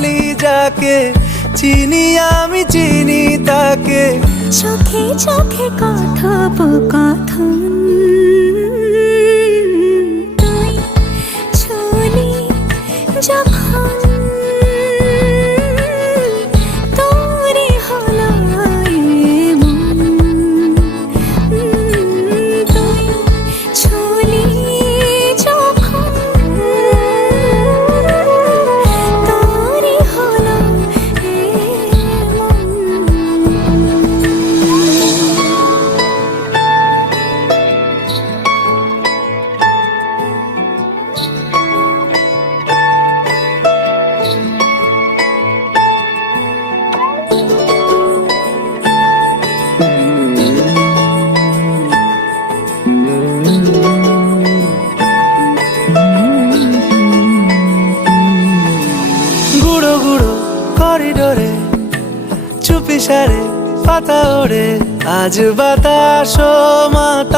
বলি যাকে, চিনি আমি চিনি তাকে। চোখে চোখে কথোপকথন, তুই ছুলি যখন তোরে হলো এমন, তুই ছুলি যখন তোরে হলো এমন। গুঁড়ো গুঁড়ো করিডোরে চুপি সারে পাতা ওড়ে, আজ বাতাস মাথা